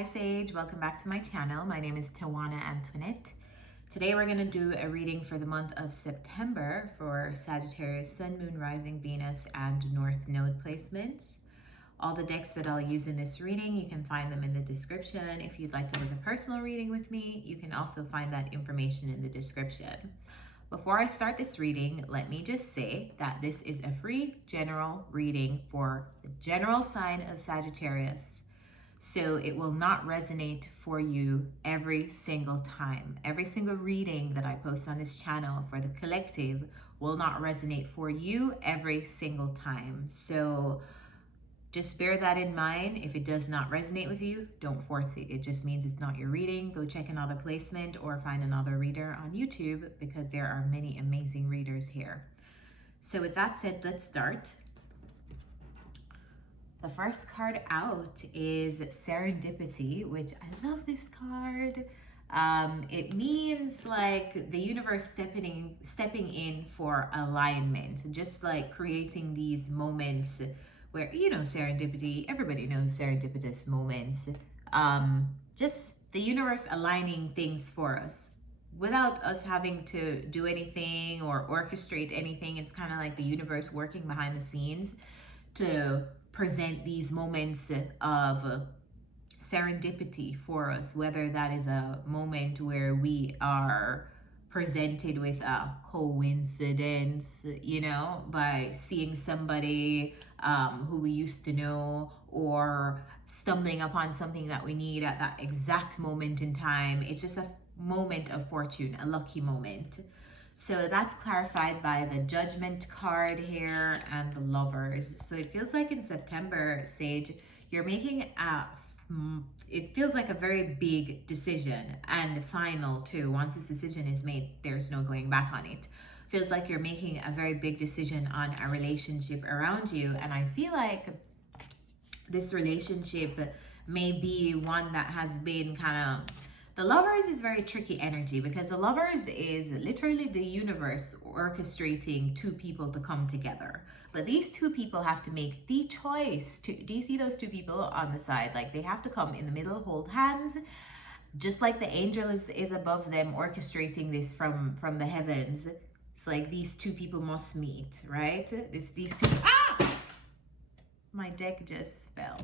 Hi Sage, welcome back to my channel. My name is Tawanantoinette. Today we're going to do a reading for the month of September for Sagittarius, Sun, Moon, Rising, Venus, and North Node placements. All the decks that I'll use in this reading, you can find them in the description. If you'd like to book a personal reading with me, you can also find that information in the description. Before I start this reading, let me just say that this is a free general reading for the general sign of Sagittarius. So it will not resonate for you every single time. Every single reading that I post on this channel for the collective will not resonate for you every single time. So just bear that in mind. If it does not resonate with you, don't force it. It just means it's not your reading. Go check another placement or find another reader on YouTube because there are many amazing readers here. So with that said, let's start. The first card out is Serendipity, which I love this card. It means like the universe stepping in for alignment, just like creating these moments where, you know, serendipity, everybody knows serendipitous moments. Just the universe aligning things for us without us having to do anything or orchestrate anything. It's kind of like the universe working behind the scenes to present these moments of serendipity for us, whether that is a moment where we are presented with a coincidence, you know, by seeing somebody who we used to know, or stumbling upon something that we need at that exact moment in time. It's just a moment of fortune, a lucky moment. So that's clarified by the Judgment card here and the Lovers. So it feels like in September, Sage, you're making it feels like a very big decision, and final too. Once this decision is made, there's no going back on it. Feels like you're making a very big decision on a relationship around you. And I feel like this relationship may be one that has been kind of, the Lovers is very tricky energy, because the Lovers is literally the universe orchestrating two people to come together. But these two people have to make the choice to, do you see those two people on the side? Like, they have to come in the middle, hold hands, just like the angel is above them orchestrating this from the heavens. It's like these two people must meet, right? These two, my deck just fell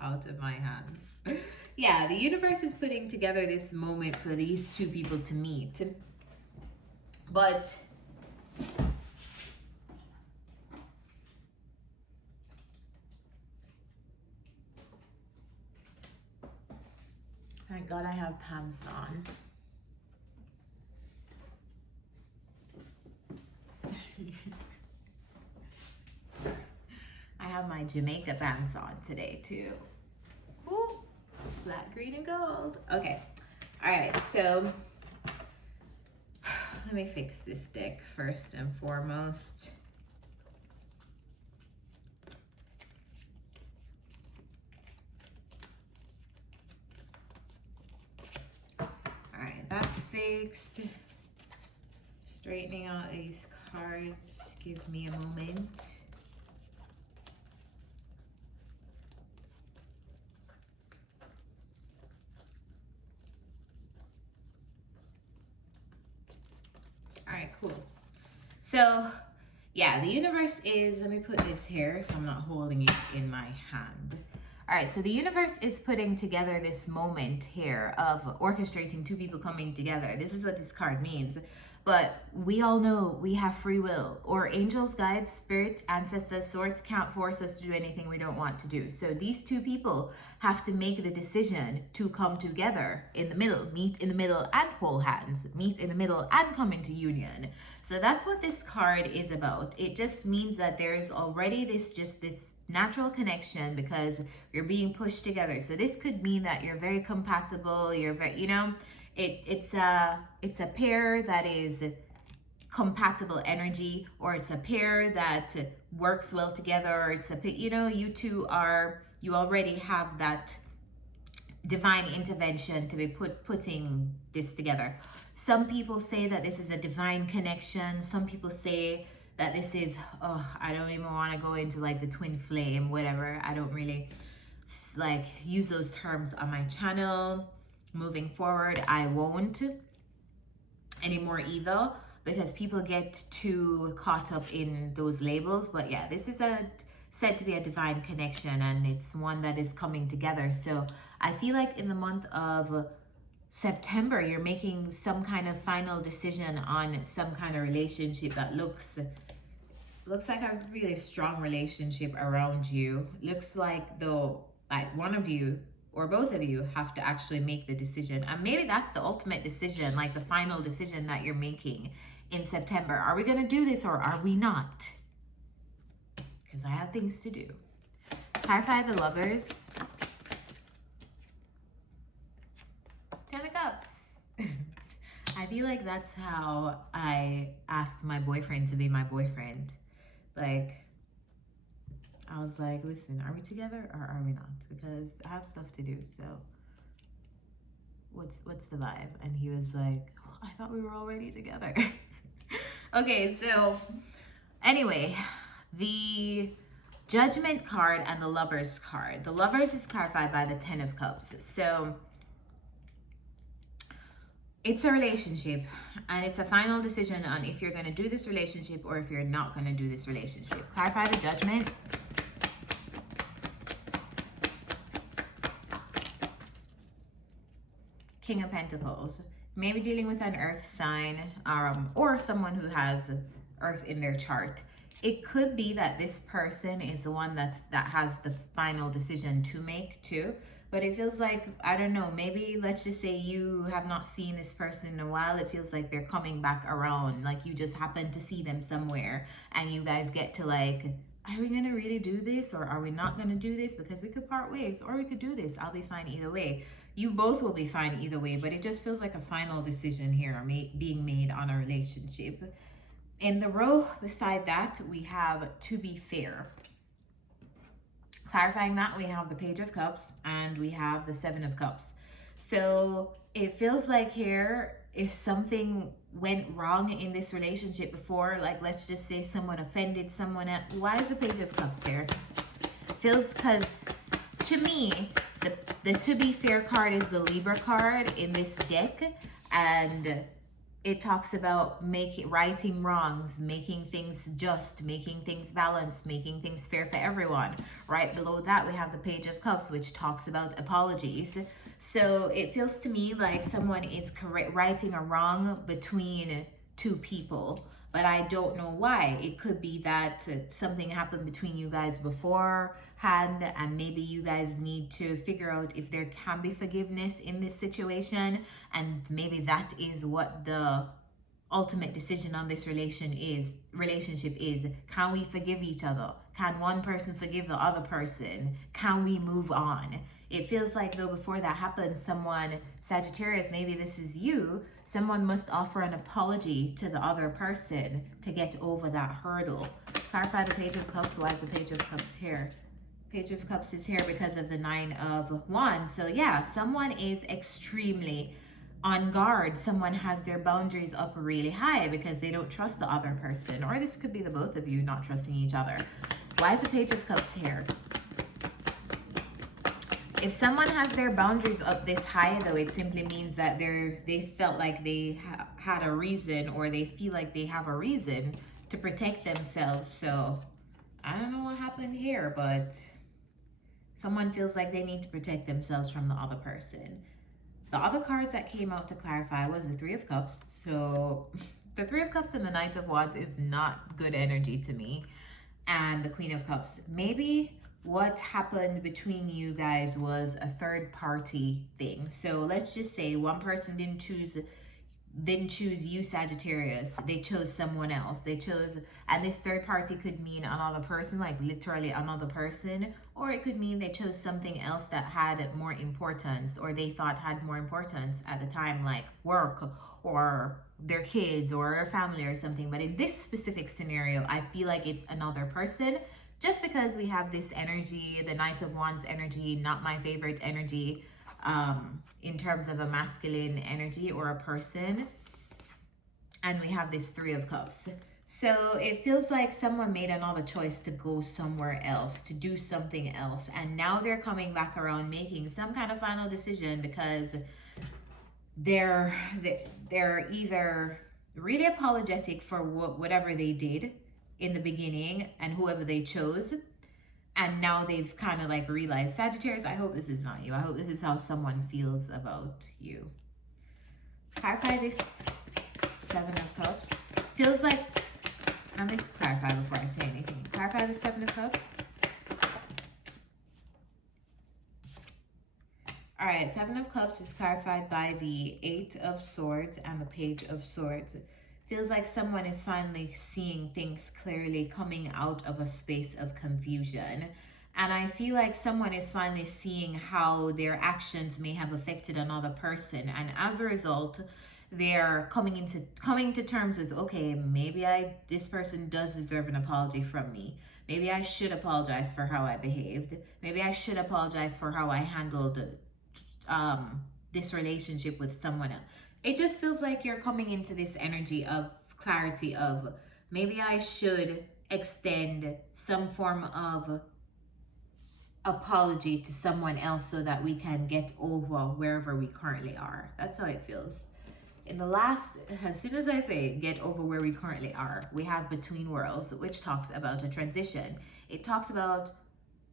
out of my hands. Yeah, the universe is putting together this moment for these two people to meet. But thank God I have pants on. I have my Jamaica pants on today too. Ooh. Black, green, and gold. Okay. All right. So let me fix this deck first and foremost. All right. That's fixed. Straightening out these cards. Give me a moment. All right, cool. So yeah, the universe is, let me put this here so I'm not holding it in my hand. All right, so the universe is putting together this moment here of orchestrating two people coming together. This is what this card means. But we all know we have free will, or angels, guides, spirit, ancestors, swords can't force us to do anything we don't want to do. So these two people have to make the decision to come together in the middle, meet in the middle and hold hands, meet in the middle and come into union. So that's what this card is about. It just means that there's already this natural connection because you're being pushed together. So this could mean that you're very compatible, you're very, you know, it's a pair that is compatible energy, or it's a pair that works well together, or it's a, you know, you already have that divine intervention to be putting this together. Some people say that this is a divine connection. Some people say that this is, I don't even want to go into like the twin flame, whatever. I don't really, like use those terms on my channel. Moving forward, I won't anymore either, because people get too caught up in those labels. But yeah, this is said to be a divine connection, and it's one that is coming together. So I feel like in the month of September, you're making some kind of final decision on some kind of relationship that looks like a really strong relationship around you. Looks like though, like one of you or both of you have to actually make the decision. And maybe that's the ultimate decision, like the final decision that you're making in September. Are we going to do this or are we not? Because I have things to do. Clarify the Lovers. Ten of Cups. I feel like that's how I asked my boyfriend to be my boyfriend. Like, I was like, listen, are we together or are we not? Because I have stuff to do, so what's the vibe? And he was like, oh, I thought we were already together. Okay, so anyway, the Judgment card and the Lovers card. The Lovers is clarified by the Ten of Cups. So it's a relationship, and it's a final decision on if you're going to do this relationship or if you're not going to do this relationship. Clarify the Judgment. King of Pentacles. Maybe dealing with an earth sign, or someone who has earth in their chart. It could be that this person is the one that has the final decision to make too. But it feels like, I don't know, maybe let's just say you have not seen this person in a while. It feels like they're coming back around. Like you just happen to see them somewhere and you guys get to like, are we going to really do this or are we not going to do this? Because we could part ways or we could do this. I'll be fine either way. You both will be fine either way, but it just feels like a final decision here being made on a relationship. In the row beside that, we have To Be Fair. Clarifying that, we have the Page of Cups and we have the Seven of Cups. So it feels like here, if something went wrong in this relationship before, like let's just say someone offended someone else. Why is the Page of Cups here? Feels, because to me, the To Be Fair card is the Libra card in this deck, and it talks about righting wrongs, making things just, making things balanced, making things fair for everyone. Right below that, we have the Page of Cups, which talks about apologies. So it feels to me like someone is righting a wrong between two people, but I don't know why. It could be that something happened between you guys beforehand, and maybe you guys need to figure out if there can be forgiveness in this situation, and maybe that is what the ultimate decision on this relationship is. Can we forgive each other? Can one person forgive the other person? Can we move on? It feels like though before that happens, someone, Sagittarius, maybe this is you, someone must offer an apology to the other person to get over that hurdle. Clarify the Page of Cups. Why is the Page of Cups here? Page of Cups is here because of the Nine of Wands. So yeah, someone is extremely on guard. Someone has their boundaries up really high because they don't trust the other person. Or this could be the both of you not trusting each other. Why is the Page of Cups here? If someone has their boundaries up this high, though, it simply means that they felt like they had a reason, or they feel like they have a reason to protect themselves. So I don't know what happened here, but someone feels like they need to protect themselves from the other person. The other cards that came out to clarify was the Three of Cups. So the Three of Cups and the Knight of Wands is not good energy to me. And the Queen of Cups. Maybe what happened between you guys was a third party thing. So let's just say one person didn't choose you, Sagittarius. They chose someone else. And this third party could mean another person, like literally another person, or it could mean they chose something else that had more importance, or they thought had more importance at the time, like work or their kids or a family or something. But in this specific scenario, I feel like it's another person, just because we have this energy, the Knight of Wands energy, not my favorite energy in terms of a masculine energy or a person. And we have this Three of Cups. So it feels like someone made another choice to go somewhere else, to do something else. And now they're coming back around making some kind of final decision because they're they're either really apologetic for whatever they did in the beginning and whoever they chose, and now they've kind of like realized, Sagittarius, I hope this is not you. I hope this is how someone feels about you. Clarify this Seven of Cups. Feels like, let me just clarify before I say anything. Clarify the Seven of Cups. All right, Seven of Cups is clarified by the Eight of Swords and the Page of Swords. Feels like someone is finally seeing things clearly, coming out of a space of confusion. And I feel like someone is finally seeing how their actions may have affected another person. And as a result, they're coming to terms with, okay, maybe this person does deserve an apology from me. Maybe I should apologize for how I behaved. Maybe I should apologize for how I handled this relationship with someone else. It just feels like you're coming into this energy of clarity of, maybe I should extend some form of apology to someone else so that we can get over wherever we currently are. That's how it feels. In the last, as soon as I say get over where we currently are, we have Between Worlds, which talks about a transition. It talks about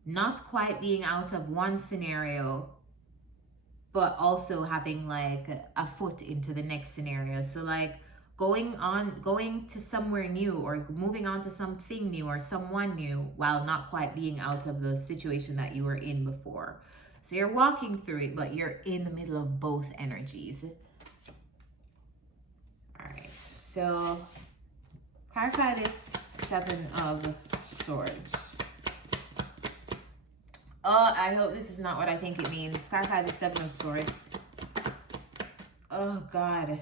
not quite being out of one scenario, but also having like a foot into the next scenario. So like going to somewhere new, or moving on to something new or someone new, while not quite being out of the situation that you were in before. So you're walking through it, but you're in the middle of both energies. All right, so clarify this Seven of Swords. Oh, I hope this is not what I think it means. Clarify the Seven of Swords. Oh, God.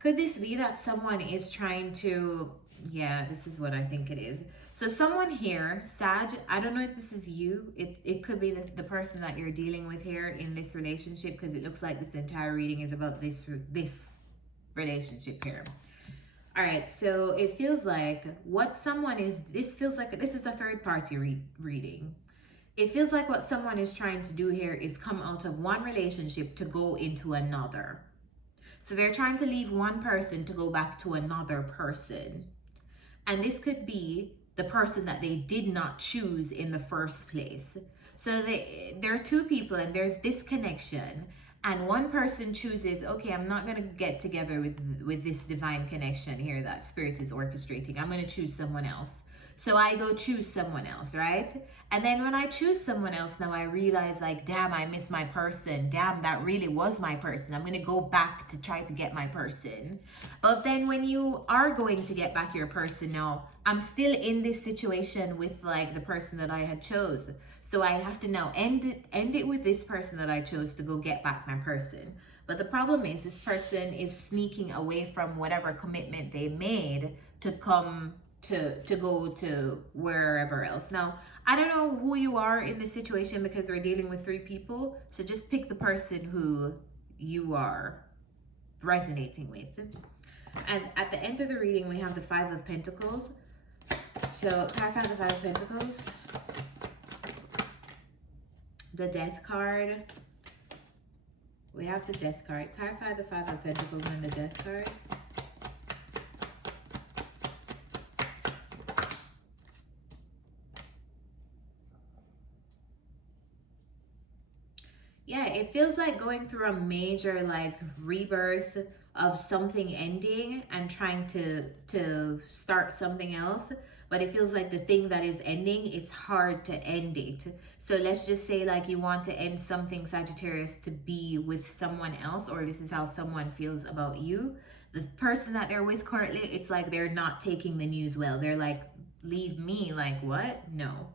Could this be that someone is trying to... Yeah, this is what I think it is. So someone here, Sag, I don't know if this is you. It could be the person that you're dealing with here in this relationship, because it looks like this entire reading is about this relationship here. All right, so it feels like what someone is... This feels like this is a third-party reading. It feels like what someone is trying to do here is come out of one relationship to go into another. So they're trying to leave one person to go back to another person. And this could be the person that they did not choose in the first place. So there are two people and there's this connection. And one person chooses, okay, I'm not going to get together with this divine connection here that spirit is orchestrating. I'm going to choose someone else. So I go choose someone else, right? And then when I choose someone else, now I realize like, damn, I miss my person. Damn, that really was my person. I'm going to go back to try to get my person. But then when you are going to get back your person, now I'm still in this situation with like the person that I had chose. So I have to now end it with this person that I chose to go get back my person. But the problem is this person is sneaking away from whatever commitment they made to come to go to wherever else. Now, I don't know who you are in this situation because we're dealing with three people. So just pick the person who you are resonating with. And at the end of the reading, we have the Five of Pentacles. So clarify the Five of Pentacles. The Death card. We have the Death card. Clarify the Five of Pentacles and the Death card. Yeah, it feels like going through a major like rebirth of something ending and trying to start something else. But it feels like the thing that is ending, it's hard to end it. So let's just say like you want to end something, Sagittarius, to be with someone else, or this is how someone feels about you. The person that they're with currently, it's like they're not taking the news well. They're like, leave me, like what? No.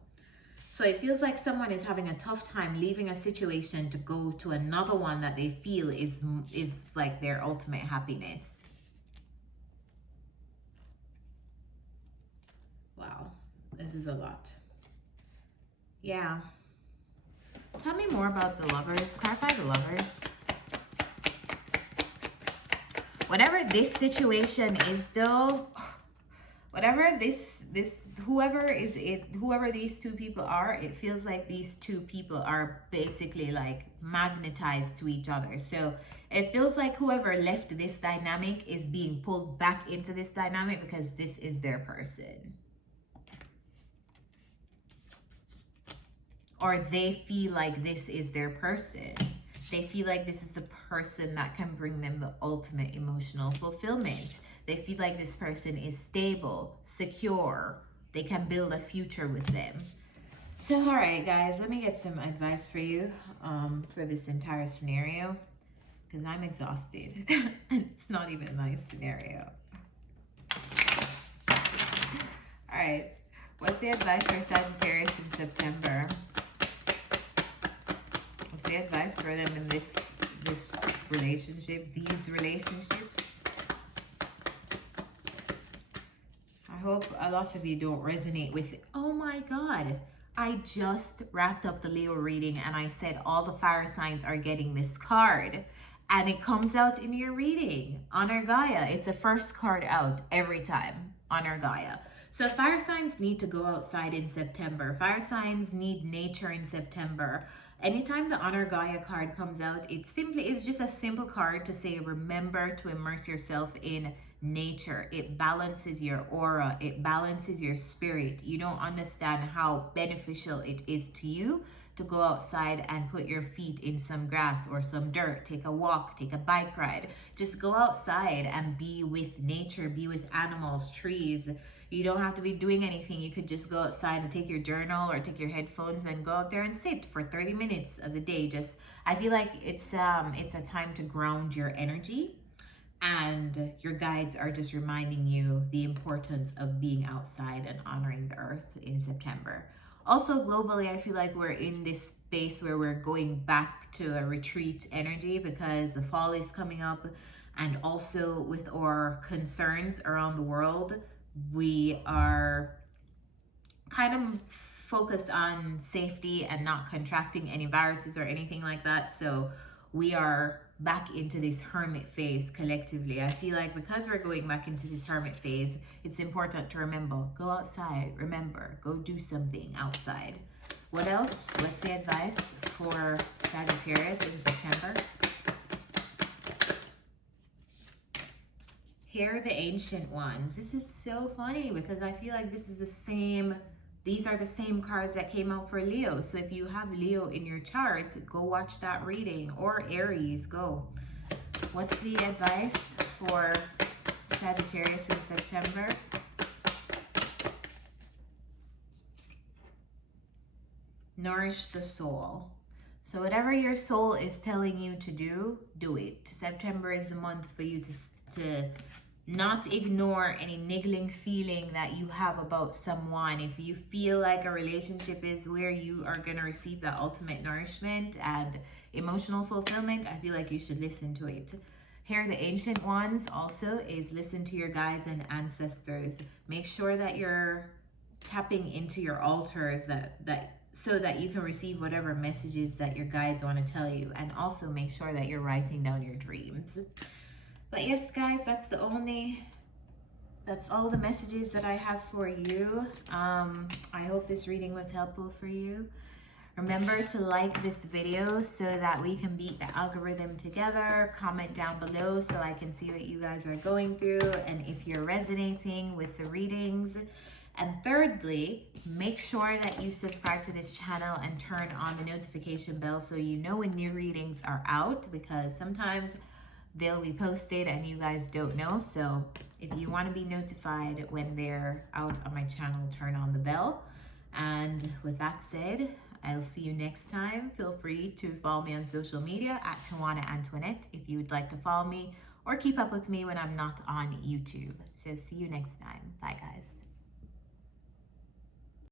So it feels like someone is having a tough time leaving a situation to go to another one that they feel is like their ultimate happiness. Wow, this is a lot. Yeah. Tell me more about the Lovers. Clarify the Lovers. Whatever this situation is though, whatever whoever these two people are, it feels like these two people are basically like magnetized to each other. So it feels like whoever left this dynamic is being pulled back into this dynamic because this is their person. Or they feel like this is their person. They feel like this is the person that can bring them the ultimate emotional fulfillment. They feel like this person is stable, secure. They can build a future with them. So, all right, guys, let me get some advice for you for this entire scenario, because I'm exhausted and it's not even a nice scenario. All right, what's the advice for Sagittarius in September? What's the advice for them in this relationship, these relationships? I hope a lot of you don't resonate with it. Oh my God. I just wrapped up the Leo reading and I said all the fire signs are getting this card. And it comes out in your reading. Honor Gaia. It's the first card out every time. Honor Gaia. So fire signs need to go outside in September. Fire signs need nature in September. Anytime the Honor Gaia card comes out, it's just a simple card to say, remember to immerse yourself in nature. It balances your aura. It balances your spirit. You don't understand how beneficial it is to you to go outside and put your feet in some grass or some dirt, take a walk, take a bike ride. Just go outside and be with nature, be with animals, trees. You don't have to be doing anything. You could just go outside and take your journal or take your headphones and go out there and sit for 30 minutes of the day. I feel like it's a time to ground your energy, and your guides are just reminding you the importance of being outside and honoring the earth in September. Also, globally, I feel like we're in this space where we're going back to a retreat energy because the fall is coming up, and also with our concerns around the world, we are kind of focused on safety and not contracting any viruses or anything like that. So we are back into this hermit phase collectively. I feel like because we're going back into this hermit phase, it's important to remember, go outside. Remember, go do something outside. What else? What's the advice for Sagittarius in September? Hear the ancient ones. This is so funny because I feel like these are the same cards that came out for Leo. So if you have Leo in your chart, go watch that reading. Or Aries, go. What's the advice for Sagittarius in September? Nourish the soul. So whatever your soul is telling you to do, do it. September is the month for you to not ignore any niggling feeling that you have about someone. If you feel like a relationship is where you are going to receive the ultimate nourishment and emotional fulfillment, I feel like you should listen to it. Hear the ancient ones also is listen to your guides and ancestors. Make sure that you're tapping into your altars so that you can receive whatever messages that your guides want to tell you, and also make sure that you're writing down your dreams. But yes, guys, that's all the messages that I have for you. I hope this reading was helpful for you. Remember to like this video so that we can beat the algorithm together. Comment down below so I can see what you guys are going through and if you're resonating with the readings. And thirdly, make sure that you subscribe to this channel and turn on the notification bell so you know when new readings are out, because sometimes they'll be posted and you guys don't know. So if you want to be notified when they're out on my channel, turn on the bell. And with that said, I'll see you next time. Feel free to follow me on social media at tawanantoinette if you would like to follow me or keep up with me when I'm not on YouTube. So see you next time. Bye, guys.